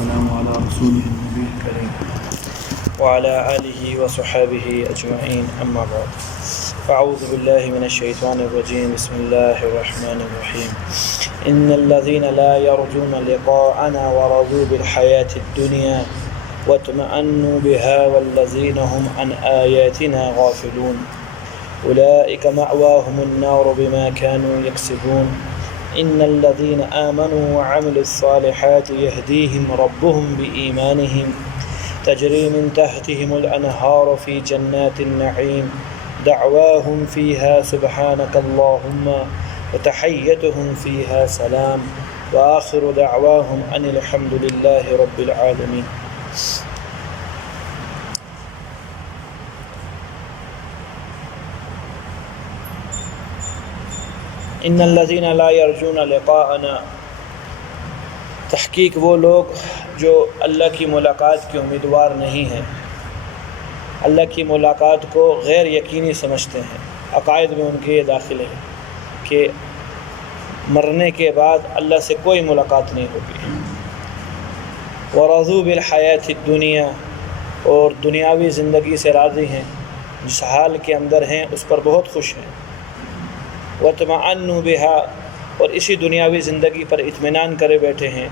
والسلام على رسوله النبي الكريم وعلى آله وصحبه أجمعين أما بعد فأعوذ بالله من الشيطان الرجيم بسم الله الرحمن الرحيم إن الذين لا يرجون لقاءنا ورضوا بالحياة الدنيا واطمأنوا بها والذين هم عن آياتنا غافلون أولئك مأواهم النار بما كانوا يكسبون إن الذين آمنوا وعملوا الصالحات يهديهم ربهم بإيمانهم تجري من تحتهم الأنهار في جنات النعيم دعواهم فيها سبحانك اللهم وتحيتهم فيها سلام وآخر دعواهم أن الحمد لله رب العالمين. ان الذین لا یرجون لقاءنا، تحقیق وہ لوگ جو اللہ کی ملاقات کے امیدوار نہیں ہیں، اللہ کی ملاقات کو غیر یقینی سمجھتے ہیں، عقائد میں ان کے یہ داخل ہے کہ مرنے کے بعد اللہ سے کوئی ملاقات نہیں ہوگی. ورضوا بالحیات الدنیا، اور دنیاوی زندگی سے راضی ہیں، جس حال کے اندر ہیں اس پر بہت خوش ہیں. وَاطْمَأَنُّوا بِهَا، اور اسی دنیاوی زندگی پر اطمینان کرے بیٹھے ہیں.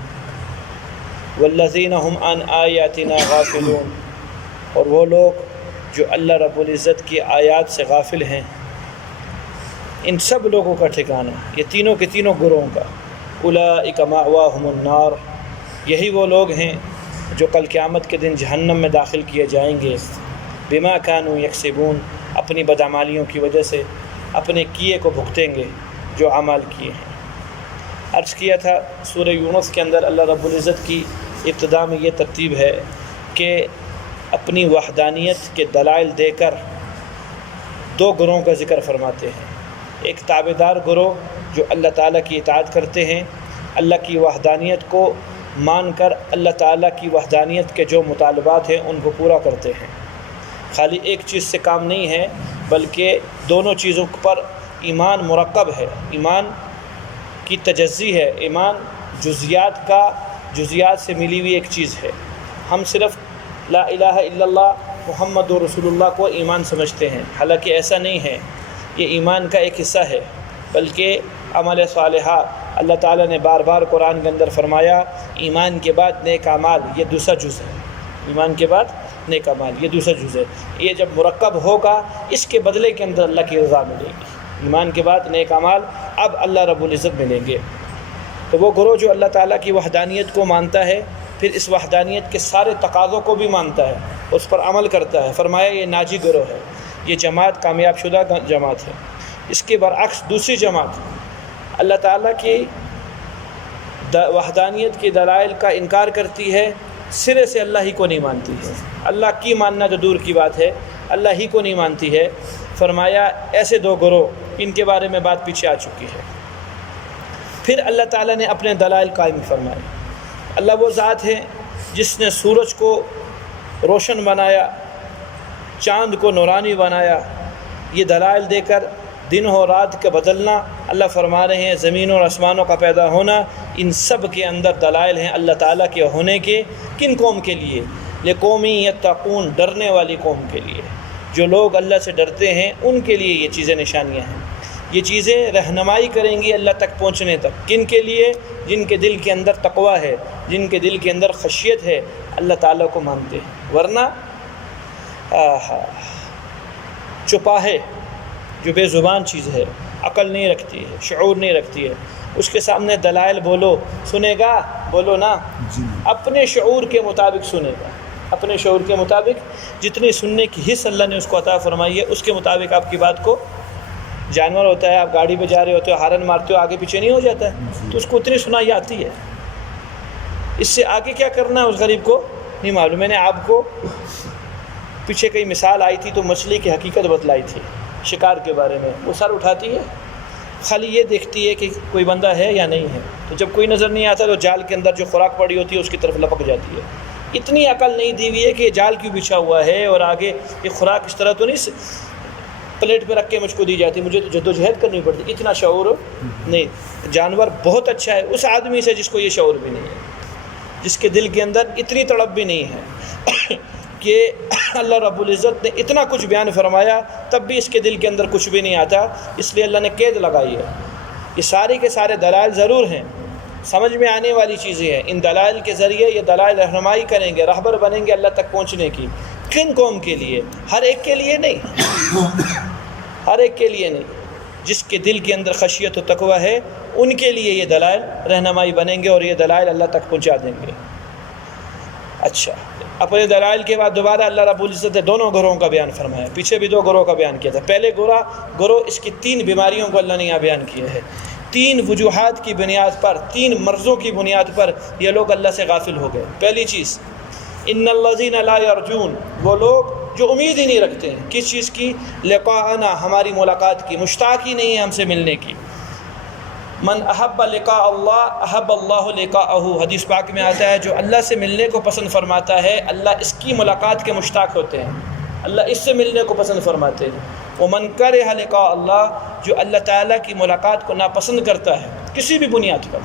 وَالَّذِينَ هُمْ عَنْ آيَاتِنَا غَافِلُونَ، اور وہ لوگ جو اللہ رب العزت کی آیات سے غافل ہیں. ان سب لوگوں کا ٹھکانہ، یہ تینوں کے تینوں گروہوں کا، أُولَئِكَ مَأْوَاهُمُ النَّارُ، یہی وہ لوگ ہیں جو کل قیامت کے دن جہنم میں داخل کیے جائیں گے. بِمَا كَانُوا يَكْسِبُونَ، اپنی بدعمالیوں کی وجہ سے اپنے کیے کو بھگتیں گے جو اعمال کیے ہیں. عرض کیا تھا سورہ یونس کے اندر اللہ رب العزت کی ابتدا میں یہ ترتیب ہے کہ اپنی وحدانیت کے دلائل دے کر دو گروہوں کا ذکر فرماتے ہیں. ایک تابعدار گروہ جو اللہ تعالیٰ کی اطاعت کرتے ہیں، اللہ کی وحدانیت کو مان کر اللہ تعالیٰ کی وحدانیت کے جو مطالبات ہیں ان کو پورا کرتے ہیں. خالی ایک چیز سے کام نہیں ہے بلکہ دونوں چیزوں پر ایمان مرکب ہے، ایمان کی تجزی ہے، ایمان جزیات سے ملی ہوئی ایک چیز ہے. ہم صرف لا الہ الا اللہ محمد رسول اللہ کو ایمان سمجھتے ہیں، حالانکہ ایسا نہیں ہے. یہ ایمان کا ایک حصہ ہے، بلکہ عمل صالحہ اللہ تعالیٰ نے بار بار قرآن کے اندر فرمایا ایمان کے بعد نیک اعمال، یہ دوسرا جز ہے. ایمان کے بعد نیک اعمال یہ دوسرا جز ہے. یہ جب مرکب ہوگا اس کے بدلے کے اندر اللہ کی رضا ملے گی. ایمان کے بعد نیک اعمال، اب اللہ رب العزت ملیں گے. تو وہ گروہ جو اللہ تعالیٰ کی وحدانیت کو مانتا ہے، پھر اس وحدانیت کے سارے تقاضوں کو بھی مانتا ہے، اس پر عمل کرتا ہے، فرمایا یہ ناجی گروہ ہے، یہ جماعت کامیاب شدہ جماعت ہے. اس کے برعکس دوسری جماعت اللہ تعالیٰ کی وحدانیت کے دلائل کا انکار کرتی ہے، سرے سے اللہ ہی کو نہیں مانتی ہے. اللہ کی ماننا تو دور کی بات ہے، اللہ ہی کو نہیں مانتی ہے. فرمایا ایسے دو گروہ، ان کے بارے میں بات پیچھے آ چکی ہے. پھر اللہ تعالیٰ نے اپنے دلائل قائم فرمائے. اللہ وہ ذات ہے جس نے سورج کو روشن بنایا، چاند کو نورانی بنایا. یہ دلائل دے کر دن و رات کا بدلنا، اللہ فرما رہے ہیں زمین اور آسمانوں کا پیدا ہونا، ان سب کے اندر دلائل ہیں اللہ تعالیٰ کے ہونے کے. کن قوم کے لیے؟ لقومی یتقون، ڈرنے والی قوم کے لیے. جو لوگ اللہ سے ڈرتے ہیں ان کے لیے یہ چیزیں نشانیاں ہیں. یہ چیزیں رہنمائی کریں گی اللہ تک پہنچنے تک. کن کے لیے؟ جن کے دل کے اندر تقویٰ ہے، جن کے دل کے اندر خشیت ہے، اللہ تعالیٰ کو مانتے ہیں. ورنہ چپاہے جو بے زبان چیز ہے، عقل نہیں رکھتی ہے، شعور نہیں رکھتی ہے، اس کے سامنے دلائل بولو، سنے گا؟ بولو نا. اپنے شعور کے مطابق سنے گا، اپنے شعور کے مطابق جتنی سننے کی حص اللہ نے اس کو عطا فرمائی ہے اس کے مطابق آپ کی بات کو. جانور ہوتا ہے، آپ گاڑی پہ جا رہے ہوتے ہو، ہارن مارتے ہو، آگے پیچھے نہیں ہو جاتا ہے، تو اس کو اتنی سنائی آتی ہے. اس سے آگے کیا کرنا ہے اس غریب کو نہیں معلوم. میں نے آپ کو پیچھے کئی مثال آئی تھی تو مچھلی کی حقیقت بتلائی تھی شکار کے بارے میں. وہ سر اٹھاتی ہے، خالی یہ دیکھتی ہے کہ کوئی بندہ ہے یا نہیں ہے. تو جب کوئی نظر نہیں آتا تو جال کے اندر جو خوراک پڑی ہوتی ہے اس کی طرف لپک جاتی ہے. اتنی عقل نہیں دی ہوئی ہے کہ یہ جال کیوں بچھا ہوا ہے اور آگے یہ خوراک اس طرح تو نہیں پلیٹ پہ رکھ کے مجھ کو دی جاتی، مجھے تو جدوجہد کرنی پڑتی. اتنا شعور نہیں. جانور بہت اچھا ہے اس آدمی سے جس کو یہ شعور بھی نہیں ہے. جس کے دل کے اندر اتنی تڑپ بھی نہیں ہے کہ اللہ رب العزت نے اتنا کچھ بیان فرمایا تب بھی اس کے دل کے اندر کچھ بھی نہیں آتا، اس لیے اللہ نے قید لگائی ہے۔ یہ سارے کے سارے دلائل ضرور ہیں، سمجھ میں آنے والی چیزیں ہیں، ان دلائل کے ذریعے یہ دلائل رہنمائی کریں گے، راہبر بنیں گے اللہ تک پہنچنے کی۔ کن قوم کے لیے؟ ہر ایک کے لیے نہیں، ہر ایک کے لیے نہیں، جس کے دل کے اندر خشیت و تقوی ہے ان کے لیے یہ دلائل رہنمائی بنیں گے اور یہ دلائل اللہ تک پہنچا دیں گے۔ اچھا، اپنے دلائل کے بعد دوبارہ اللہ رب العزت نے دونوں گروہوں کا بیان فرمایا، پیچھے بھی دو گروہ کا بیان کیا تھا۔ پہلے گروہ اس کی 3 بیماریوں کو اللہ نے یہاں بیان کیا ہے، 3 وجوہات کی بنیاد پر، 3 مرضوں کی بنیاد پر یہ لوگ اللہ سے غافل ہو گئے۔ پہلی چیز، ان الذین لا یرجون، وہ لوگ جو امید ہی نہیں رکھتے ہیں کس چیز کی؟ لقاءنا، ہماری ملاقات کی، مشتاق ہی نہیں ہے ہم سے ملنے کی۔ من احب لقاء اللہ احب اللہ لقاءہ، حدیث پاک میں آتا ہے جو اللہ سے ملنے کو پسند فرماتا ہے اللہ اس کی ملاقات کے مشتاق ہوتے ہیں، اللہ اس سے ملنے کو پسند فرماتے ہیں۔ ومن کرہ لقاء اللہ، جو اللہ تعالیٰ کی ملاقات کو ناپسند کرتا ہے کسی بھی بنیاد پر،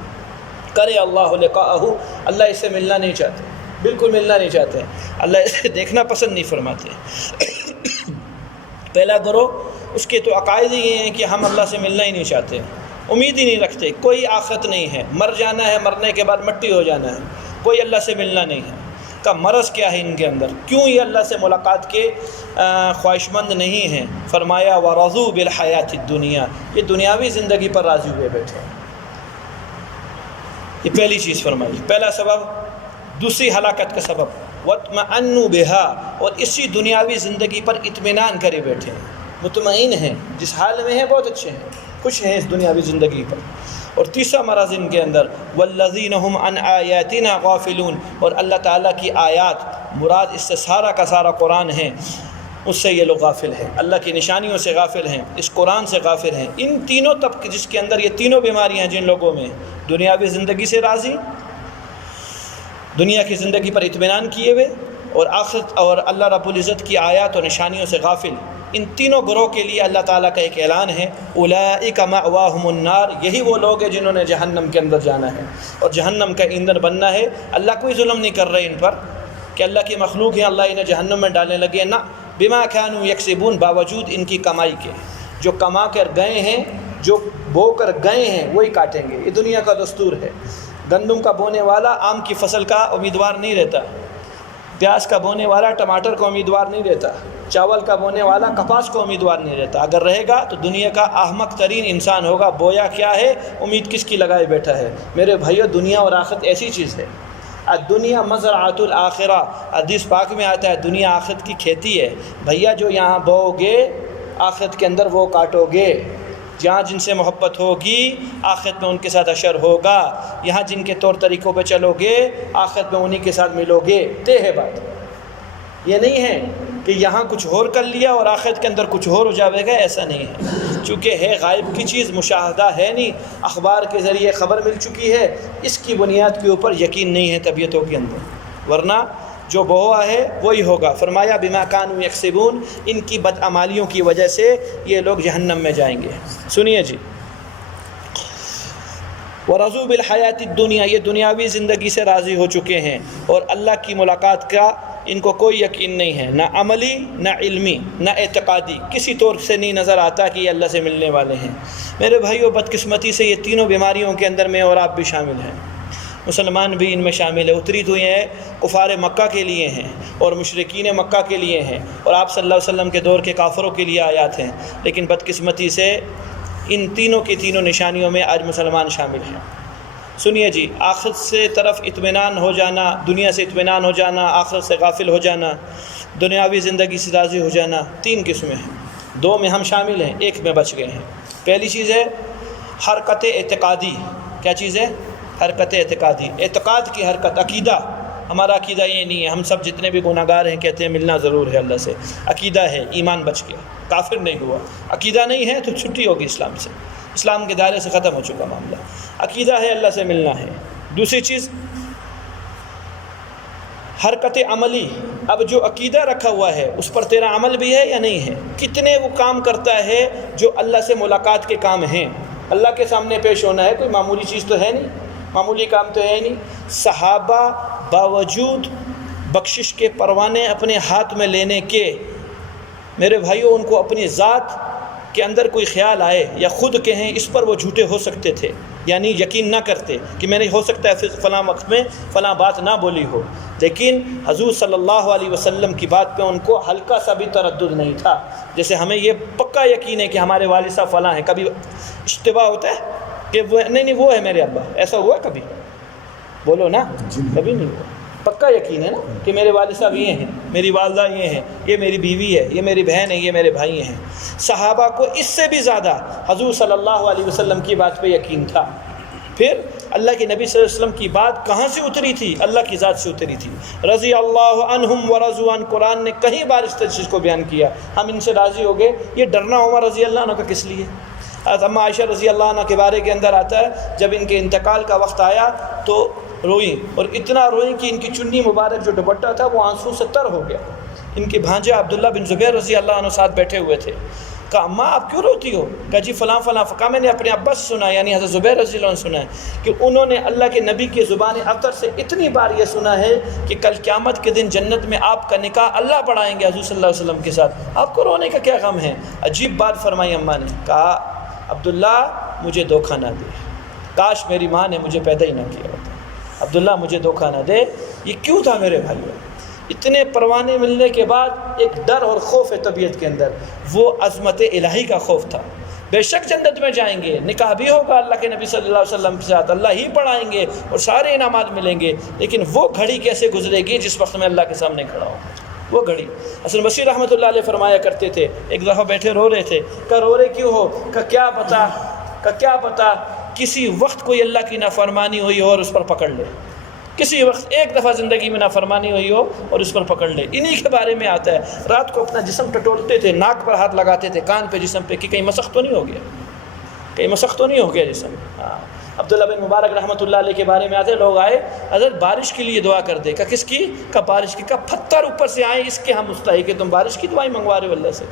کرہ اللہ لقاءہ، اللہ اس سے ملنا نہیں چاہتے، بالکل ملنا نہیں چاہتے ہیں، اللہ اسے دیکھنا پسند نہیں فرماتے۔ پہلا گروہ، اس کے تو عقائد ہی یہ ہیں کہ ہم اللہ سے ملنا ہی نہیں چاہتے، امید ہی نہیں رکھتے، کوئی آخرت نہیں ہے، مر جانا ہے، مرنے کے بعد مٹی ہو جانا ہے، کوئی اللہ سے ملنا نہیں ہے۔ کا مرض کیا ہے ان کے اندر؟ کیوں یہ اللہ سے ملاقات کے خواہش مند نہیں ہیں؟ فرمایا وَرَضُوا بِالْحَيَاةِ الدُّنْيَا، یہ دنیاوی زندگی پر راضی ہوئے بیٹھے ہیں۔ یہ پہلی چیز فرمائی، پہلا سبب۔ دوسری ہلاکت کا سبب وَاطْمَأَنُّوا بِهَا، اور اسی دنیاوی زندگی پر اطمینان کرے بیٹھے ہیں، مطمئن ہیں، جس حال میں ہیں بہت اچھے ہیں، خوش ہیں اس دنیاوی زندگی پر۔ اور تیسرا مرض ان کے اندر وَالَّذِينَ هُمْ عَنْ آيَاتِنَا غَافِلُونَ، اور اللہ تعالیٰ کی آیات، مراد اس سے سارا کا سارا قرآن ہے، اس سے یہ لوگ غافل ہیں، اللہ کی نشانیوں سے غافل ہیں، اس قرآن سے غافل ہیں۔ ان تینوں طبقے، جس کے اندر یہ تینوں بیماریاں جن لوگوں میں، دنیاوی زندگی سے راضی، دنیا کی زندگی پر اطمینان کیے ہوئے، اور آخرت اور اللہ رب العزت کی آیات اور نشانیوں سے غافل، ان تینوں گروہ کے لیے اللہ تعالیٰ کا ایک اعلان ہے، اولئک مأواہم النار، یہی وہ لوگ ہیں جنہوں نے جہنم کے اندر جانا ہے اور جہنم کا ایندھن بننا ہے۔ اللہ کوئی ظلم نہیں کر رہے ان پر کہ اللہ کی مخلوق ہیں، اللہ انہیں جہنم میں ڈالنے لگے، نہ، بما کانوا یکسبون، باوجود ان کی کمائی کے، جو کما کر گئے ہیں، جو بو کر گئے ہیں وہی کاٹیں گے، یہ دنیا کا دستور ہے۔ گندم کا بونے والا آم کی فصل کا امیدوار نہیں رہتا، پیاز کا بونے والا ٹماٹر کو امیدوار نہیں رہتا، چاول کا بونے والا کپاس کو امیدوار نہیں رہتا۔ اگر رہے گا تو دنیا کا احمق ترین انسان ہوگا، بویا کیا ہے، امید کس کی لگائے بیٹھا ہے۔ میرے بھائیو، دنیا اور آخرت ایسی چیز ہے، الدنیا مزرعۃ الآخرہ، حدیث پاک میں آتا ہے دنیا آخرت کی کھیتی ہے۔ بھیا جو یہاں بو گے آخرت کے اندر وہ کاٹو گے، جہاں جن سے محبت ہوگی آخرت میں ان کے ساتھ حشر ہوگا، یہاں جن کے طور طریقوں پہ چلو گے آخرت میں انہی کے ساتھ ملو گے۔ طے ہے بات، یہ نہیں ہے کہ یہاں کچھ اور کر لیا اور آخرت کے اندر کچھ اور ہو جاوے گا، ایسا نہیں ہے، چونکہ ہے غائب کی چیز، مشاہدہ ہے نہیں، اخبار کے ذریعے خبر مل چکی ہے، اس کی بنیاد کے اوپر یقین نہیں ہے طبیعتوں کے اندر، ورنہ جو بہوا ہے وہی ہوگا۔ فرمایا بما کانوا یکسبون، ان کی بدعمالیوں کی وجہ سے یہ لوگ جہنم میں جائیں گے۔ سنیے جی، وَرَضُوا بِالْحَيَاةِ الدُّنْيَا، یہ دنیاوی زندگی سے راضی ہو چکے ہیں اور اللہ کی ملاقات کا ان کو کوئی یقین نہیں ہے، نہ عملی، نہ علمی، نہ اعتقادی، کسی طور سے نہیں نظر آتا کہ یہ اللہ سے ملنے والے ہیں۔ میرے بھائیو، بدقسمتی سے یہ تینوں بیماریوں کے اندر میں اور آپ بھی شامل ہیں، مسلمان بھی ان میں شامل ہے۔ اتری تو یہ کفار مکہ کے لیے ہیں اور مشرکین مکہ کے لیے ہیں اور آپ صلی اللہ علیہ وسلم کے دور کے کافروں کے لیے آیات ہیں، لیکن بدقسمتی سے ان تینوں کی تینوں نشانیوں میں آج مسلمان شامل ہیں۔ سنیے جی، آخرت سے طرف اطمینان ہو جانا، دنیا سے اطمینان ہو جانا، آخرت سے غافل ہو جانا، دنیاوی زندگی سے راضی ہو جانا، 3 قسمیں ہیں، 2 میں ہم شامل ہیں، 1 میں بچ گئے ہیں۔ پہلی چیز ہے حرکت اعتقادی۔ کیا چیز ہے؟ حرکت اعتقادی، اعتقاد کی حرکت، عقیدہ۔ ہمارا عقیدہ یہ نہیں ہے، ہم سب جتنے بھی گناہ گار ہیں کہتے ہیں ملنا ضرور ہے اللہ سے، عقیدہ ہے، ایمان بچ گیا، کافر نہیں ہوا۔ عقیدہ نہیں ہے تو چھٹی ہوگی اسلام سے، اسلام کے دائرے سے ختم ہو چکا معاملہ۔ عقیدہ ہے، اللہ سے ملنا ہے۔ دوسری چیز حرکت عملی، اب جو عقیدہ رکھا ہوا ہے اس پر تیرا عمل بھی ہے یا نہیں ہے، کتنے وہ کام کرتا ہے جو اللہ سے ملاقات کے کام ہیں، اللہ کے سامنے پیش ہونا ہے، کوئی معمولی چیز تو ہے نہیں، معمولی کام تو ہے نہیں۔ صحابہ باوجود بخشش کے پروانے اپنے ہاتھ میں لینے کے، میرے بھائیوں، ان کو اپنی ذات کے اندر کوئی خیال آئے یا خود کہیں اس پر وہ جھوٹے ہو سکتے تھے، یعنی یقین نہ کرتے کہ میں نے ہو سکتا ہے فلاں وقت میں فلاں بات نہ بولی ہو، لیکن حضور صلی اللہ علیہ وسلم کی بات پہ ان کو ہلکا سا بھی تردد نہیں تھا۔ جیسے ہمیں یہ پکا یقین ہے کہ ہمارے والد صاحب فلاں ہیں، کبھی اشتباہ ہوتا ہے کہ وہ نہیں وہ ہے میرے ابا، ایسا ہوا کبھی؟ بولو نا، کبھی نہیں ہوا۔ پکا یقین ہے نا کہ میرے والد صاحب یہ ہیں، میری والدہ یہ ہیں، یہ میری بیوی ہے، یہ میری بہن ہے، یہ میرے بھائی ہیں۔ صحابہ کو اس سے بھی زیادہ حضور صلی اللہ علیہ وسلم کی بات پہ یقین تھا۔ پھر اللہ کے نبی صلی اللہ علیہ وسلم کی بات کہاں سے اتری تھی؟ اللہ کی ذات سے اتری تھی۔ رضی اللہ عنہم ورضوا عن، قرآن نے کہیں بار اس چیز کو بیان کیا، ہم ان سے راضی ہو گئے۔ یہ ڈرنا عمر رضی اللہ عنہ کا کس لیے؟ اماں عائشہ رضی اللہ عنہ کے بارے کے اندر آتا ہے، جب ان کے انتقال کا وقت آیا تو روئیں، اور اتنا روئیں کہ ان کی چنی مبارک جو دوپٹہ تھا وہ آنسو سے تر ہو گیا۔ ان کے بھانجے عبداللہ بن زبیر رضی اللہ عنہ ساتھ بیٹھے ہوئے تھے۔ کہا اماں آپ کیوں روتی ہو؟ کہا جی فلاں فلاں۔ کہا میں نے اپنے ابا سے سنا، یعنی حضرت زبیر رضی اللہ عنہ سنا ہے کہ انہوں نے اللہ کے نبی کے زبان اطہر سے اتنی بار یہ سنا ہے کہ کل قیامت کے دن جنت میں آپ کا نکاح اللہ پڑھائیں گے حضور صلی اللہ علیہ وسلم کے ساتھ، آپ کو رونے کا کیا غم ہے؟ عجیب بات فرمائی اماں نے، کہا عبداللہ مجھے دھوکہ نہ دے، کاش میری ماں نے مجھے پیدا ہی نہ کیا ہوتا، عبداللہ مجھے دھوکہ نہ دے۔ یہ کیوں تھا میرے بھائیوں؟ اتنے پروانے ملنے کے بعد ایک ڈر اور خوف ہے طبیعت کے اندر، وہ عظمت الہی کا خوف تھا۔ بے شک جنت میں جائیں گے، نکاح بھی ہوگا اللہ کے نبی صلی اللہ علیہ وسلم کے ساتھ، اللہ ہی پڑھائیں گے اور سارے انعامات ملیں گے، لیکن وہ گھڑی کیسے گزرے گی جس وقت میں اللہ کے سامنے کھڑا ہوں؟ وہ گھڑی حسن بصری رحمۃ اللہ علیہ فرمایا کرتے تھے، ایک دفعہ بیٹھے رو رہے تھے، کہ رو رہے کیوں ہو؟ کہ کیا پتا کسی وقت کوئی اللہ کی نافرمانی ہوئی ہو اور اس پر پکڑ لے، کسی وقت ایک دفعہ زندگی میں نافرمانی ہوئی ہو اور اس پر پکڑ لے۔ انہی کے بارے میں آتا ہے، رات کو اپنا جسم ٹٹولتے تھے، ناک پر ہاتھ لگاتے تھے، کان پہ، جسم پہ، کہ کہیں مسخ تو نہیں ہو گیا، کہیں مسخ تو نہیں ہو گیا جسم۔ عبداللہ بن مبارک رحمۃ اللہ علیہ کے بارے میں آتے، لوگ آئے حضرت بارش کے لیے دعا کر دے، کہ کس کی؟ کہ بارش کی۔ کہ پتھر اوپر سے آئے، اس کے ہم مستحق ہیں، تم بارش کی دعائیں منگوا رہے ہو اللہ سے؟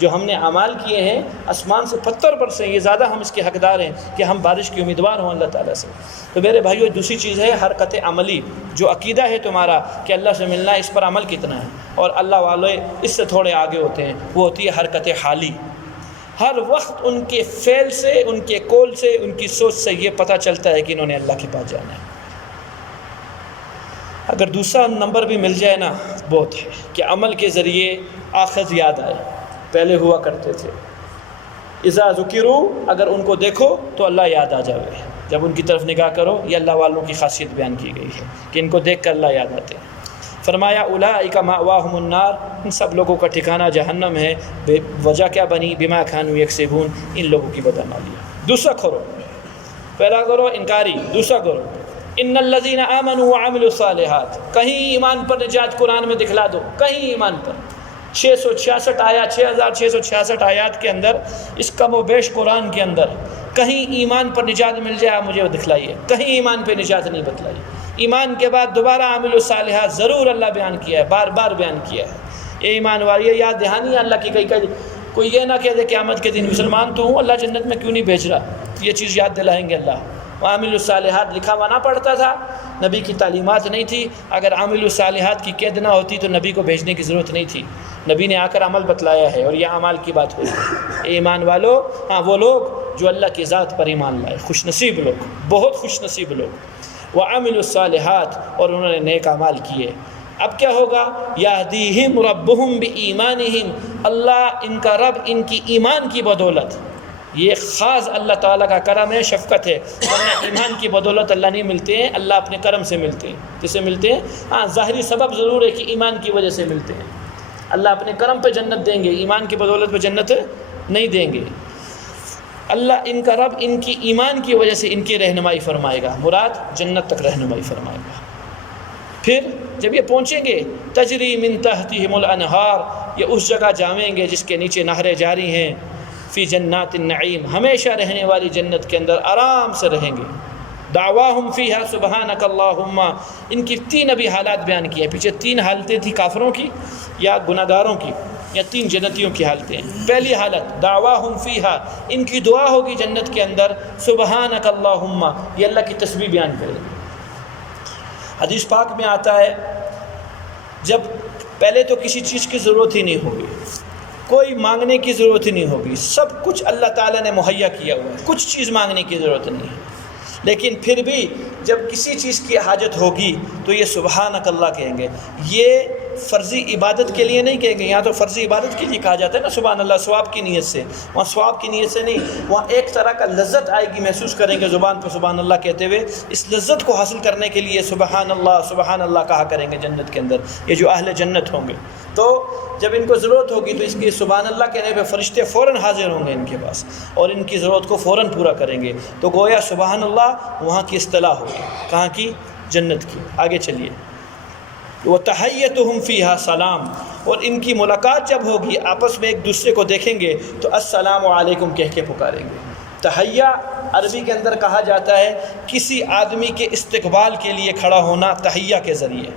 جو ہم نے اعمال کیے ہیں آسمان سے پتھر پر سے، یہ زیادہ ہم اس کے حقدار ہیں کہ ہم بارش کی امیدوار ہوں اللہ تعالیٰ سے۔ تو میرے بھائیو، دوسری چیز ہے حرکت عملی، جو عقیدہ ہے تمہارا کہ اللہ سے ملنا ہے، اس پر عمل کتنا ہے، اور اللہ والے اس سے تھوڑے آگے ہوتے ہیں، وہ ہوتی ہے حرکت حالی۔ ہر وقت ان کے فعل سے، ان کے قول سے، ان کی سوچ سے یہ پتہ چلتا ہے کہ انہوں نے اللہ کے پاس جانا ہے۔ اگر دوسرا نمبر بھی مل جائے نا، بہت ہے، کہ عمل کے ذریعے آخذ یاد آئے، پہلے ہوا کرتے تھے۔ اذا ذکروا، اگر ان کو دیکھو تو اللہ یاد آ جاوے، جب ان کی طرف نگاہ کرو، یہ اللہ والوں کی خاصیت بیان کی گئی ہے کہ ان کو دیکھ کر اللہ یاد آتے ہیں۔ فرمایا اولئک مأواہم النار، ان سب لوگوں کا ٹھکانہ جہنم ہے۔ وجہ کیا بنی؟ بما کانوا یکسبون، ان لوگوں کی بدعمالی۔ دوسرا کرو، پہلا کرو انکاری، دوسرا کرو ان الذین آمنوا وعملوا الصالحات۔ کہیں ایمان پر نجات قرآن میں دکھلا دو، کہیں ایمان پر 666 آیات، 6666 آیات کے اندر، اس کم و بیش قرآن کے اندر کہیں ایمان پر نجات مل جائے آپ مجھے وہ دکھلائیے، کہیں ایمان پہ نجات نہیں بتلائی۔ ایمان کے بعد دوبارہ عامل الصالحات ضرور اللہ بیان کیا ہے، بار بار بیان کیا ہے۔ یہ ایمان والی، یہ یاد دہانی ہے اللہ کی، کہیں کوئی یہ نہ کہہ دے قیامت کے دن مسلمان تو ہوں، اللہ جنت میں کیوں نہیں بھیج رہا، یہ چیز یاد دلائیں گے اللہ۔ عامل الصالحات لکھا ہوا نہ پڑھتا تھا، نبی کی تعلیمات نہیں تھی، اگر عامل الصالحات کی قید نہ ہوتی تو نبی کو بھیجنے کی ضرورت نہیں تھی، نبی نے آ کر عمل بتلایا ہے، اور یہ اعمال کی بات ہوئی۔ ایمان والو، ہاں وہ لوگ جو اللہ کی ذات پر ایمان لائے، خوش نصیب لوگ، بہت خوش نصیب لوگ۔ وعملوا الصالحات، اور انہوں نے نیک اعمال کیے۔ اب کیا ہوگا؟ یہدیہم ربہم بایمانہم، اللہ ان کا رب ان کی ایمان کی بدولت، یہ خاص اللہ تعالیٰ کا کرم ہے، شفقت ہے، ورنہ ایمان کی بدولت اللہ نہیں ملتے ہیں، اللہ اپنے کرم سے ملتے ہیں۔ کس سے ملتے ہیں؟ ہاں ظاہری سبب ضرور ہے کہ ایمان کی وجہ سے ملتے ہیں، اللہ اپنے کرم پہ جنت دیں گے، ایمان کی بدولت پہ جنت نہیں دیں گے۔ اللہ ان کا رب ان کی ایمان کی وجہ سے ان کی رہنمائی فرمائے گا، مراد جنت تک رہنمائی فرمائے گا۔ پھر جب یہ پہنچیں گے، تجری من تحتہم الانہار، یہ اس جگہ جائیں گے جس کے نیچے نہریں جاری ہیں، فی جنات النعیم، ہمیشہ رہنے والی جنت کے اندر آرام سے رہیں گے۔ دعواہم فیہا سبحانک اللہم، ان کی 3 ابھی حالات بیان کی ہیں، پیچھے 3 حالتیں تھیں کافروں کی یا گناہگاروں کی، یا 3 جنتیوں کی حالتیں۔ پہلی حالت دعواہم فیہا، ان کی دعا ہوگی جنت کے اندر سبحانک اللہم، یہ اللہ کی تسبیح بیان کریں گے۔ حدیث پاک میں آتا ہے جب پہلے تو کسی چیز کی ضرورت ہی نہیں ہوگی، کوئی مانگنے کی ضرورت ہی نہیں ہوگی، سب کچھ اللہ تعالیٰ نے مہیا کیا ہوا ہے، کچھ چیز مانگنے کی ضرورت نہیں ہے، لیکن پھر بھی جب کسی چیز کی حاجت ہوگی تو یہ سبحانک اللہ کہیں گے۔ یہ فرضی عبادت کے لیے نہیں کہیں گے، یہاں تو فرضی عبادت کے لیے کہا جاتا ہے نا سبحان اللہ، ثواب کی نیت سے، وہاں ثواب کی نیت سے نہیں، وہاں ایک طرح کا لذت آئے گی، محسوس کریں گے زبان پہ سبحان اللہ کہتے ہوئے، اس لذت کو حاصل کرنے کے لیے سبحان اللہ کہا کریں گے جنت کے اندر، یہ جو اہل جنت ہوں گے۔ تو جب ان کو ضرورت ہوگی تو اس کی سبحان اللہ کہنے پہ فرشتے فوراً حاضر ہوں گے ان کے پاس اور ان کی ضرورت کو فوراً پورا کریں گے، تو گویا سبحان اللہ وہاں کی اصطلاح ہوگی، کہاں کی؟ جنت کی۔ آگے چلیے، وَتَحِيَّتُهُمْ فِيهَا سلام، اور ان کی ملاقات جب ہوگی آپس میں ایک دوسرے کو دیکھیں گے تو السلام علیکم کہہ کے پکاریں گے۔ تحیہ عربی کے اندر کہا جاتا ہے کسی آدمی کے استقبال کے لیے کھڑا ہونا تحیہ کے ذریعے،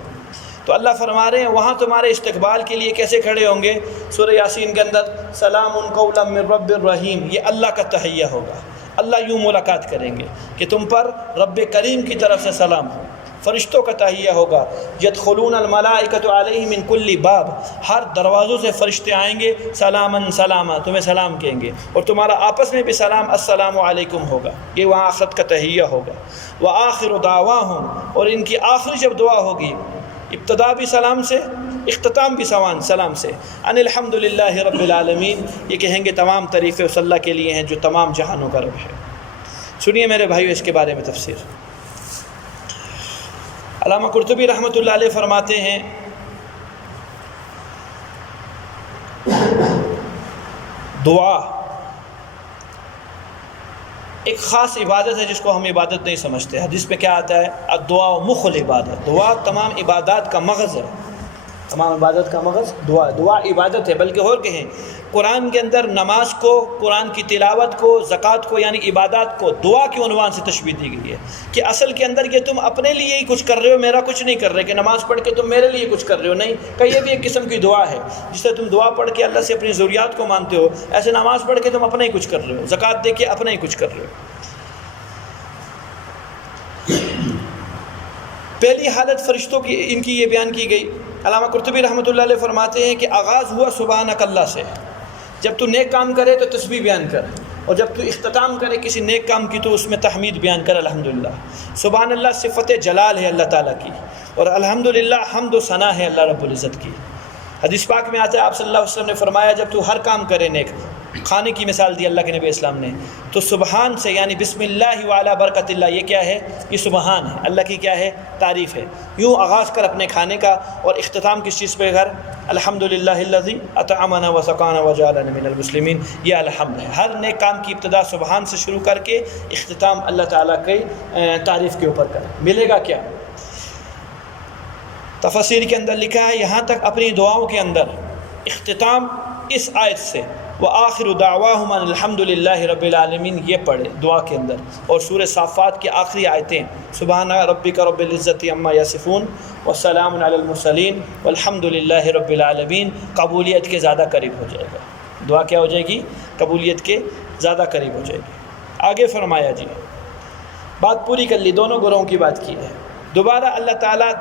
تو اللہ فرما رہے ہیں وہاں تمہارے استقبال کے لیے کیسے کھڑے ہوں گے؟ سورہ یاسین کے اندر سلام قولا من رب الرحیم، یہ اللہ کا تحیہ ہوگا، اللہ یوں ملاقات کریں گے کہ تم پر رب کریم کی طرف سے سلام ہو۔ فرشتوں کا تحیہ ہوگا، یدخلون الملائکۃ علیہم من کل باب، ہر دروازوں سے فرشتے آئیں گے، سلامن سلاما، تمہیں سلام کہیں گے، اور تمہارا آپس میں بھی سلام السلام علیکم ہوگا، یہ وہاں آخرت کا تحیہ ہوگا۔ وآخر دعواہم، اور ان کی آخری جب دعا ہوگی، ابتدا بھی سلام سے، اختتام بھی سلام سے، ان الحمدللہ رب العالمین، یہ کہیں گے تمام تعریفیں اس اللہ کے لیے ہیں جو تمام جہانوں کا رب ہے۔ سنیے میرے بھائیو اس کے بارے میں تفسیر۔ علامہ قرطبی رحمۃ اللہ علیہ فرماتے ہیں دعا ایک خاص عبادت ہے جس کو ہم عبادت نہیں سمجھتے۔ حدیث میں کیا آتا ہے؟ الدعاء مخ العبادت، دعا تمام عبادات کا مغز ہے، تمام عبادت کا مغز دعا، دعا عبادت ہے۔ بلکہ اور کہیں قرآن کے اندر نماز کو، قرآن کی تلاوت کو، زکوٰۃ کو یعنی عبادات کو دعا کے عنوان سے تشبیہ دی گئی ہے کہ اصل کے اندر یہ تم اپنے لیے ہی کچھ کر رہے ہو، میرا کچھ نہیں کر رہے کہ نماز پڑھ کے تم میرے لیے کچھ کر رہے ہو، نہیں، کہ یہ بھی ایک قسم کی دعا ہے۔ جس سے تم دعا پڑھ کے اللہ سے اپنی ضروریات کو مانتے ہو، ایسے نماز پڑھ کے تم اپنا ہی کچھ کر رہے ہو، زکوٰۃ دے کے اپنا ہی کچھ کر رہے ہو۔ پہلی حالت فرشتوں کی ان کی یہ بیان کی گئی۔ علامہ قرطبی رحمۃ اللہ علیہ فرماتے ہیں کہ آغاز ہوا سبحانک اللہ سے، جب تو نیک کام کرے تو تسبیح بیان کر، اور جب تو اختتام کرے کسی نیک کام کی تو اس میں تحمید بیان کر، الحمدللہ۔ سبحان اللہ صفت جلال ہے اللہ تعالیٰ کی، اور الحمدللہ حمد و ثنا ہے اللہ رب العزت کی۔ حدیث پاک میں آتا ہے آپ صلی اللہ علیہ وسلم نے فرمایا جب تو ہر کام کرے نیک، کھانے کی مثال دی اللہ کے نبی اسلام نے، تو سبحان سے یعنی بسم اللہ وعلی برکت اللہ، یہ کیا ہے؟ یہ سبحان ہے، اللہ کی کیا ہے؟ تعریف ہے۔ یوں آغاز کر اپنے کھانے کا، اور اختتام کس چیز پہ کر؟ الحمدللہ الذی اطعمنا وسقانا وجعلنا من المسلمین، یہ الحمد ہے۔ ہر نیک کام کی ابتدا سبحان سے شروع کر کے اختتام اللہ تعالیٰ کی تعریف کے اوپر کر۔ ملے گا کیا؟ تفسیر کے اندر لکھا ہے یہاں تک اپنی دعاؤں کے اندر اختتام اس آیت سے وآخر دعواہم ان الحمدللہ رب العالمین یہ پڑھے دعا کے اندر، اور سورہ صافات کی آخری آیتیں سبحان ربک رب العزت عما یصفون والسلام علی المرسلین والحمدللہ رب العالمین، قبولیت کے زیادہ قریب ہو جائے گا۔ دعا کیا ہو جائے گی؟ قبولیت کے زیادہ قریب ہو جائے گی۔ آگے فرمایا جی، بات پوری کر لی، دونوں گروہوں کی بات کی ہے۔ دوبارہ اللہ تعالیٰ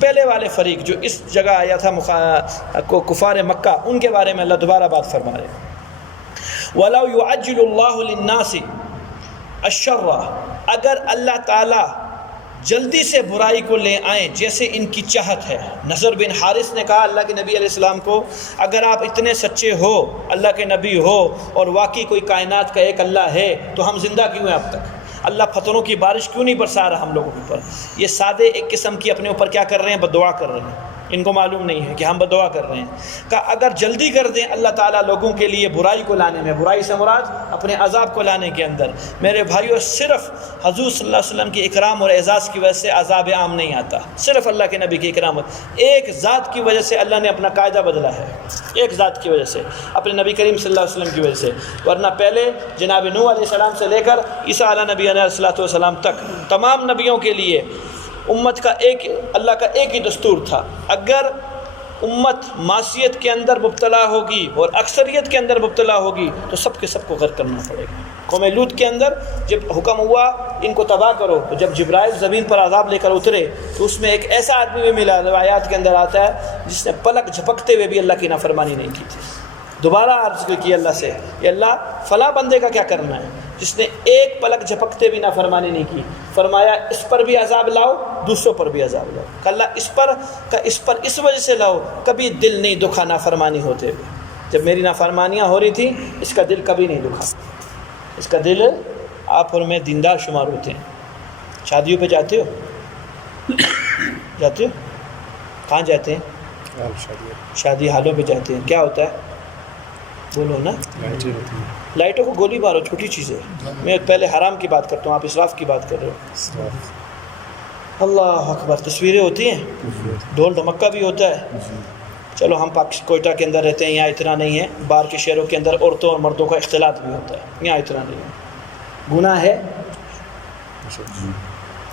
پہلے والے فریق جو اس جگہ آیا تھا کفار مکہ، ان کے بارے میں اللہ دوبارہ بات فرما رہے ہیں۔ وَلَوْ يُعَجِّلُ اللَّهُ لِلنَّاسِ الشَّرَّ، اگر اللہ تعالیٰ جلدی سے برائی کو لے آئیں جیسے ان کی چاہت ہے۔ نضر بن حارث نے کہا اللہ کے نبی علیہ السلام کو، اگر آپ اتنے سچے ہو، اللہ کے نبی ہو، اور واقعی کوئی کائنات کا ایک اللہ ہے تو ہم زندہ کیوں ہیں اب تک؟ اللہ فتنوں کی بارش کیوں نہیں برسا رہا ہم لوگوں کے اوپر؟ یہ سادے ایک قسم کی اپنے اوپر کیا کر رہے ہیں؟ بددعا کر رہے ہیں، ان کو معلوم نہیں ہے کہ ہم بددعا کر رہے ہیں۔ کہ اگر جلدی کر دیں اللہ تعالیٰ لوگوں کے لیے برائی کو لانے میں، برائی سے مراد اپنے عذاب کو لانے کے اندر، میرے بھائیو صرف حضور صلی اللہ علیہ وسلم کی اکرام اور اعزاز کی وجہ سے عذاب عام نہیں آتا، صرف اللہ کے نبی کی اکرام، ایک ذات کی وجہ سے اللہ نے اپنا قاعدہ بدلا ہے، ایک ذات کی وجہ سے، اپنے نبی کریم صلی اللہ علیہ وسلم کی وجہ سے۔ ورنہ پہلے جناب نوح علیہ السلام سے لے کر عیسیٰ علیہ نبی علیہ السلام تک تمام نبیوں کے لیے امت کا ایک، اللہ کا ایک ہی دستور تھا، اگر امت معصیت کے اندر مبتلا ہوگی اور اکثریت کے اندر مبتلا ہوگی تو سب کے سب کو غرق کرنا پڑے گا۔ قوم لوط کے اندر جب حکم ہوا ان کو تباہ کرو، تو جب جبرائیل زمین پر عذاب لے کر اترے تو اس میں ایک ایسا آدمی بھی ملا، روایات کے اندر آتا ہے، جس نے پلک جھپکتے ہوئے بھی اللہ کی نافرمانی نہیں کی تھی۔ دوبارہ عرض کی اللہ سے، یہ اللہ فلاں بندے کا کیا کرنا ہے جس نے ایک پلک جھپکتے بھی نافرمانی نہیں کی، فرمایا اس پر بھی عذاب لاؤ، دوسروں پر بھی عذاب لاؤ، کہ اللہ اس پر اس وجہ سے لاؤ، کبھی دل نہیں دکھا نافرمانی ہوتے ہوئے، جب میری نافرمانیاں ہو رہی تھیں اس کا دل کبھی نہیں دکھا، اس کا دل، آپ اور میں دیندار شمار ہوتے ہیں۔ شادیوں پہ جاتے ہو؟ جاتے ہو؟ کہاں جاتے ہیں؟ شادی حالوں پہ جاتے ہیں، کیا ہوتا ہے بولو نا؟ لائٹوں کو گولی مارو، چھوٹی چیز ہے، میں پہلے حرام کی بات کرتا ہوں، آپ اسراف کی بات کر رہے ہو۔ اللہ اکبر، تصویریں ہوتی ہیں، ڈھول ڈھمکا بھی ہوتا ہے۔ چلو ہم کوئٹہ کے اندر رہتے ہیں، یہاں اتنا نہیں ہے، باہر کے شہروں کے اندر عورتوں اور مردوں کا اختلاط بھی ہوتا ہے، یہاں اتنا نہیں ہے۔ گناہ ہے،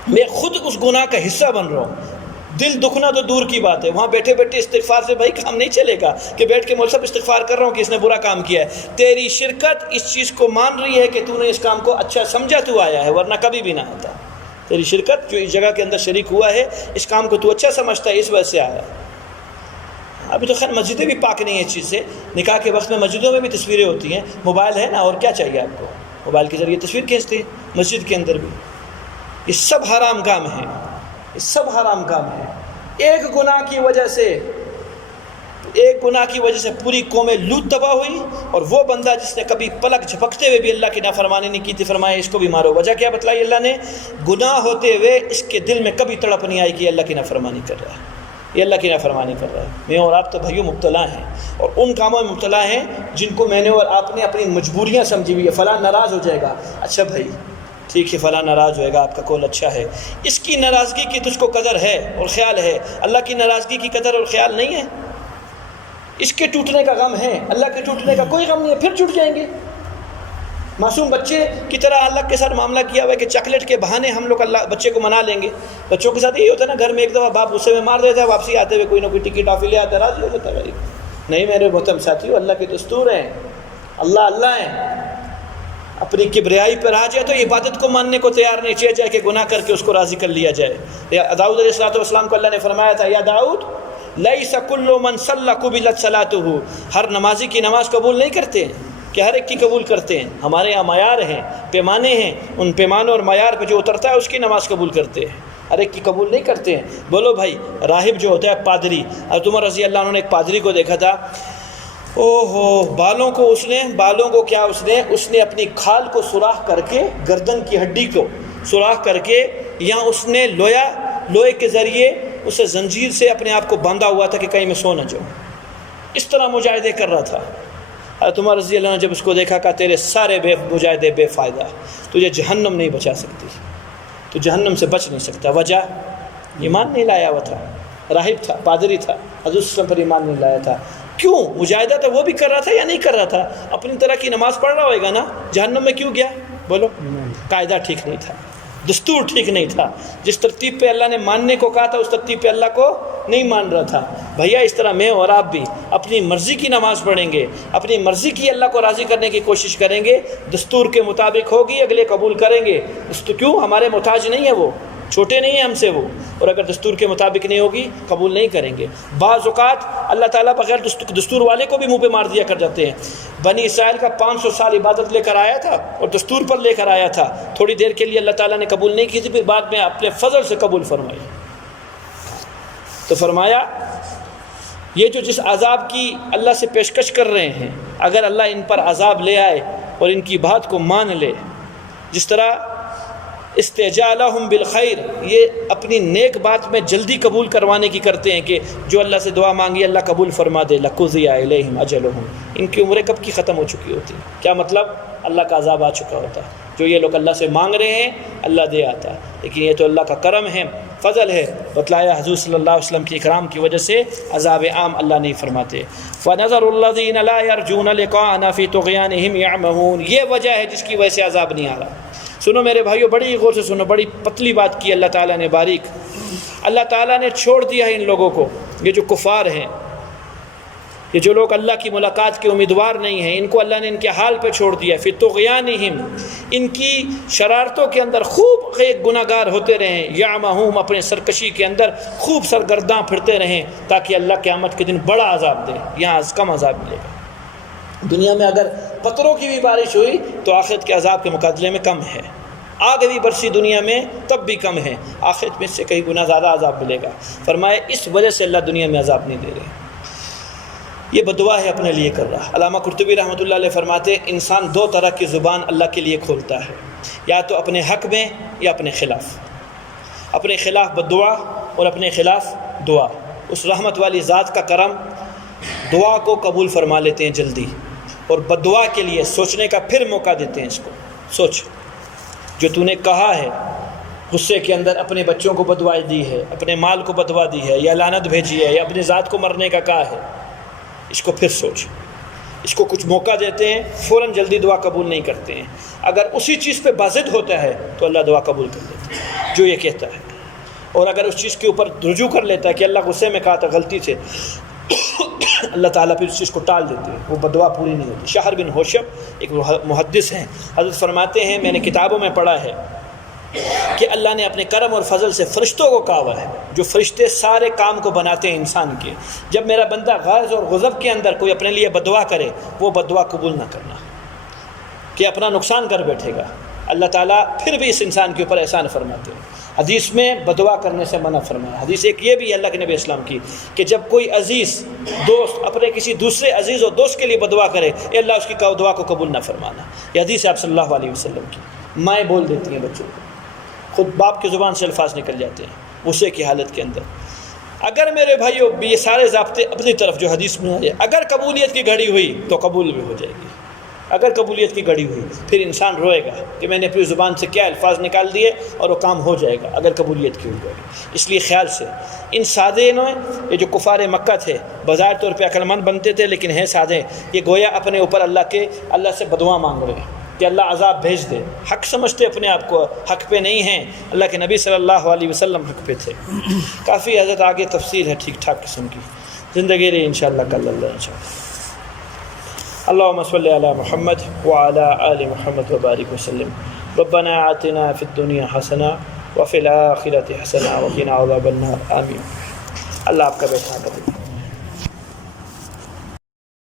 میں خود اس گناہ کا حصہ بن رہا ہوں، دل دکھنا تو دور کی بات ہے، وہاں بیٹھے بیٹھے استغفار سے بھائی کام نہیں چلے گا کہ بیٹھ کے مولوی صاحب استغفار کر رہا ہوں کہ اس نے برا کام کیا ہے۔ تیری شرکت اس چیز کو مان رہی ہے کہ تو نے اس کام کو اچھا سمجھا تو آیا ہے، ورنہ کبھی بھی نہ آتا۔ تیری شرکت جو اس جگہ کے اندر شریک ہوا ہے، اس کام کو تو اچھا سمجھتا ہے، اس وجہ سے آیا۔ ابھی تو خیر مسجدیں بھی پاک نہیں ہیں اس چیز سے، نکاح کے وقت میں مسجدوں میں بھی تصویریں ہوتی ہیں، موبائل ہے نا، اور کیا چاہیے آپ کو، موبائل کے ذریعے تصویر کھینچتے ہیں مسجد کے اندر بھی۔ یہ سب حرام کام ہیں، یہ سب حرام کام ہیں۔ ایک گناہ کی وجہ سے پوری قوم لوط تباہ ہوئی، اور وہ بندہ جس نے کبھی پلک جھپکتے ہوئے بھی اللہ کی نافرمانی نہیں کی تھی، فرمایا اس کو بھی مارو۔ وجہ کیا بتلائی اللہ نے؟ گناہ ہوتے ہوئے اس کے دل میں کبھی تڑپ نہیں آئی کہ اللہ کی نافرمانی کر رہا ہے، یہ اللہ کی نافرمانی کر رہا ہے۔ میں اور آپ تو بھائیوں مبتلا ہیں، اور ان کاموں میں مبتلا ہیں جن کو میں نے اور آپ نے اپنی مجبوریاں سمجھی ہوئی ہے۔ فلاں ناراض ہو جائے گا، اچھا بھائی ٹھیک ہے، فلاں ناراض ہوئے گا، آپ کا قول اچھا ہے، اس کی ناراضگی کی تجھ کو قدر ہے اور خیال ہے، اللہ کی ناراضگی کی قدر اور خیال نہیں ہے۔ اس کے ٹوٹنے کا غم ہے، اللہ کے ٹوٹنے کا کوئی غم نہیں ہے، پھر ٹوٹ جائیں گے۔ معصوم بچے کی طرح اللہ کے ساتھ معاملہ کیا ہوا ہے کہ چاکلیٹ کے بہانے ہم لوگ اللہ بچے کو منا لیں گے۔ بچوں کے ساتھ یہی ہوتا ہے نا، گھر میں ایک دفعہ باپ غصے میں مار دیتا ہے، واپسی آتے ہوئے کوئی نہ کوئی ٹکی ٹافی لے آتا ہے، راضی ہو جاتا ہے۔ بھائی نہیں میرے محترم ساتھیو، اللہ کے دستور ہیں، اللہ ہیں۔ اپنی کبریائی پر آ جائے تو عبادت کو ماننے کو تیار نہیں، چاہے کہ گناہ کر کے اس کو راضی کر لیا جائے۔ داؤد علیہ السلام کو اللہ نے فرمایا تھا، یا داؤد لیس کل من صلی قبلت صلاته، ہر نمازی کی نماز قبول نہیں کرتے ہیں کہ ہر ایک کی قبول کرتے ہیں، ہمارے یہاں معیار ہیں، پیمانے ہیں، ان پیمانوں اور معیار پہ جو اترتا ہے اس کی نماز قبول کرتے ہیں، ہر ایک کی قبول نہیں کرتے ہیں۔ بولو بھائی، راہب جو ہوتا ہے پادری، حضرت عمر رضی اللہ عنہ نے ایک پادری کو دیکھا تھا، بالوں کو کیا اس نے اپنی کھال کو سوراخ کر کے، گردن کی ہڈی کو سوراخ کر کے، یہاں اس نے لوہے کے ذریعے اسے زنجیر سے اپنے آپ کو باندھا ہوا تھا کہ کہیں میں سو نہ جاؤں، اس طرح مجاہدے کر رہا تھا۔ حضرت عمر رضی اللہ عنہ جب اس کو دیکھا کہ تیرے سارے مجاہدے بے فائدہ، تجھے جہنم نہیں بچا سکتی، تو جہنم سے بچ نہیں سکتا۔ وجہ ایمان نہیں لایا ہوا تھا، راہب تھا، پادری تھا، حضور صلی اللہ علیہ وسلم پر ایمان نہیں لایا تھا۔ کیوں؟ مجاہدہ تو وہ بھی کر رہا تھا یا نہیں کر رہا تھا؟ اپنی طرح کی نماز پڑھ رہا ہوئے گا نا، جہنم میں کیوں گیا؟ بولو، قاعدہ ٹھیک نہیں تھا، دستور ٹھیک نہیں تھا، جس ترتیب پہ اللہ نے ماننے کو کہا تھا اس ترتیب پہ اللہ کو نہیں مان رہا تھا۔ بھیا اس طرح میں اور آپ بھی اپنی مرضی کی نماز پڑھیں گے، اپنی مرضی کی اللہ کو راضی کرنے کی کوشش کریں گے، دستور کے مطابق ہوگی، اگلے قبول کریں گے۔ کیوں؟ ہمارے محتاج نہیں ہے، وہ چھوٹے نہیں ہیں ہم سے وہ، اور اگر دستور کے مطابق نہیں ہوگی قبول نہیں کریں گے۔ بعض اوقات اللہ تعالیٰ بغیر دستور والے کو بھی منہ پہ مار دیا کر جاتے ہیں۔ بنی اسرائیل کا 500 سال عبادت لے کر آیا تھا اور دستور پر لے کر آیا تھا، تھوڑی دیر کے لیے اللہ تعالیٰ نے قبول نہیں کی تھی، پھر بعد میں اپنے فضل سے قبول فرمائی۔ تو فرمایا یہ جو جس عذاب کی اللہ سے پیشکش کر رہے ہیں، اگر اللہ ان پر عذاب لے آئے اور ان کی بات کو مان لے، جس طرح استعجالہم بالخیر، یہ اپنی نیک بات میں جلدی قبول کروانے کی کرتے ہیں کہ جو اللہ سے دعا مانگی اللہ قبول فرما دے، لقضی الیہم اجلہم، ان کی عمریں کب کی ختم ہو چکی ہوتی ہیں۔ کیا مطلب؟ اللہ کا عذاب آ چکا ہوتا ہے۔ جو یہ لوگ اللہ سے مانگ رہے ہیں اللہ دے آتا ہے، لیکن یہ تو اللہ کا کرم ہے، فضل ہے۔ بتلایا حضور صلی اللہ علیہ وسلم کی اکرام کی وجہ سے عذاب عام اللہ نہیں فرماتے۔ فَنَذَرُ الَّذِينَ لَا يَرْجُونَ لِقَاءَنَا فِي طُغْيَانِهِمْ يَعْمَهُونَ، یہ وجہ ہے جس کی وجہ سے عذاب نہیں آ رہا۔ سنو میرے بھائیو، بڑی غور سے سنو، بڑی پتلی بات کی اللہ تعالیٰ نے، باریک۔ اللہ تعالیٰ نے چھوڑ دیا ہے ان لوگوں کو، یہ جو کفار ہیں، یہ جو لوگ اللہ کی ملاقات کے امیدوار نہیں ہیں، ان کو اللہ نے ان کے حال پہ چھوڑ دیا، فی طغیانہم، ان کی شرارتوں کے اندر خوب گناہ گار ہوتے رہیں، یعمہون، اپنے سرکشی کے اندر خوب سرگرداں پھرتے رہیں، تاکہ اللہ قیامت کے دن بڑا عذاب دے، یہاں کم عذاب ملے گا۔ دنیا میں اگر قطروں کی بھی بارش ہوئی تو آخرت کے عذاب کے مقابلے میں کم ہے، آگ بھی برسی دنیا میں تب بھی کم ہے، آخرت میں سے کئی گنا زیادہ عذاب ملے گا۔ فرمائے اس وجہ سے اللہ دنیا میں عذاب نہیں دے رہے، یہ بدعا ہے اپنے لیے کر رہا۔ علامہ قرطبی رحمۃ اللہ علیہ فرماتے ہیں انسان دو طرح کی زبان اللہ کے لیے کھولتا ہے، یا تو اپنے حق میں یا اپنے خلاف، اپنے خلاف بدعا اور اپنے خلاف دعا۔ اس رحمت والی ذات کا کرم دعا کو قبول فرما لیتے ہیں جلدی، اور بدعا کے لیے سوچنے کا پھر موقع دیتے ہیں۔ اس کو سوچ، جو تو نے کہا ہے غصے کے اندر، اپنے بچوں کو بدعا دی ہے، اپنے مال کو بدعا دی ہے، یا لعنت بھیجی ہے، یا اپنی ذات کو مرنے کا کہا ہے، اس کو پھر سوچ، اس کو کچھ موقع دیتے ہیں، فوراً جلدی دعا قبول نہیں کرتے ہیں۔ اگر اسی چیز پہ بازد ہوتا ہے تو اللہ دعا قبول کر لیتا ہے جو یہ کہتا ہے، اور اگر اس چیز کے اوپر رجوع کر لیتا ہے کہ اللہ غصے میں کہا تھا غلطی سے، اللہ تعالیٰ پھر اس چیز کو ٹال دیتے ہیں، وہ بدعا پوری نہیں ہوتی۔ شہر بن حوشب ایک محدث ہیں، حضرت فرماتے ہیں میں نے کتابوں میں پڑھا ہے کہ اللہ نے اپنے کرم اور فضل سے فرشتوں کو کہا ہوا ہے، جو فرشتے سارے کام کو بناتے ہیں انسان کے، جب میرا بندہ غاز اور غضب کے اندر کوئی اپنے لیے بدعا کرے، وہ بدعا قبول نہ کرنا کہ اپنا نقصان کر بیٹھے گا، اللہ تعالیٰ پھر بھی اس انسان کے اوپر احسان فرماتے ہیں۔ حدیث میں بدعا کرنے سے منع فرمایا۔ حدیث ایک یہ بھی ہے اللہ کے نبی اسلام کی کہ جب کوئی عزیز دوست اپنے کسی دوسرے عزیز اور دوست کے لیے بدعا کرے، اے اللہ اس کی دعا کو قبول نہ فرمانا۔ یہ حدیث ہے آپ صلی اللہ علیہ وسلم کی۔ مائیں بول دیتی ہیں بچوں کو، خود باپ کی زبان سے الفاظ نکل جاتے ہیں غصے کی حالت کے اندر۔ اگر میرے بھائیوں یہ سارے ضابطے اپنی طرف جو حدیث میں آئے، اگر قبولیت کی گھڑی ہوئی تو قبول بھی ہو جائے گی۔ اگر قبولیت کی گھڑی ہوئی پھر انسان روئے گا کہ میں نے اپنی زبان سے کیا الفاظ نکال دیے، اور وہ کام ہو جائے گا اگر قبولیت کی ہوئی۔ اس لیے خیال سے ان سادے نے، یہ جو کفار مکہ تھے بظاہر طور پہ عقل مند بنتے تھے لیکن ہیں سادے، یہ گویا اپنے اوپر اللہ سے بدعا مانگ رہے ہیں کہ اللہ عذاب بھیج دے، حق سمجھتے اپنے آپ کو، حق پہ نہیں ہیں۔ اللہ کے نبی صلی اللہ علیہ وسلم حق پہ تھے۔ کافی حضرت آگے تفصیل ہے ٹھیک ٹھاک قسم کی، زندگی رہی انشاءاللہ کل اللہ انشاءاللہ۔ اللهم صل على محمد وعلى آل محمد وبارك وسلم۔ ربنا آتنا في الدنيا حسنة وفي الآخرة حسنة وقنا عذاب النار۔ آمین۔ اللہ آپ کا بیٹھا کرے۔